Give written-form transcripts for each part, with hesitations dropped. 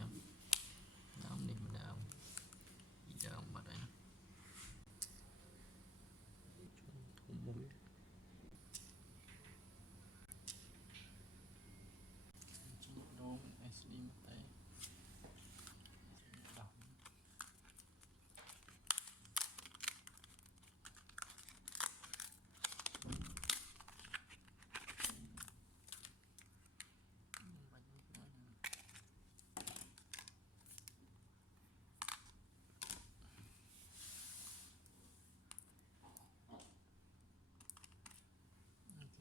em đám đi mà đào giờ mà đây thủ mũi đô SD mà tay đọc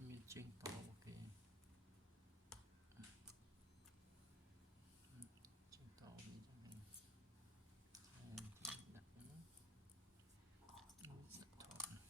มีจริงต่อโอเคจริงต่อมีจังไงดักนะดักทอง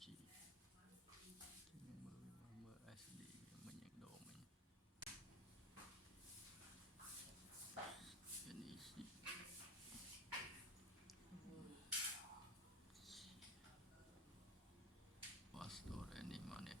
Chỉ MSD mình nhận đồ mình NEC Pastor any money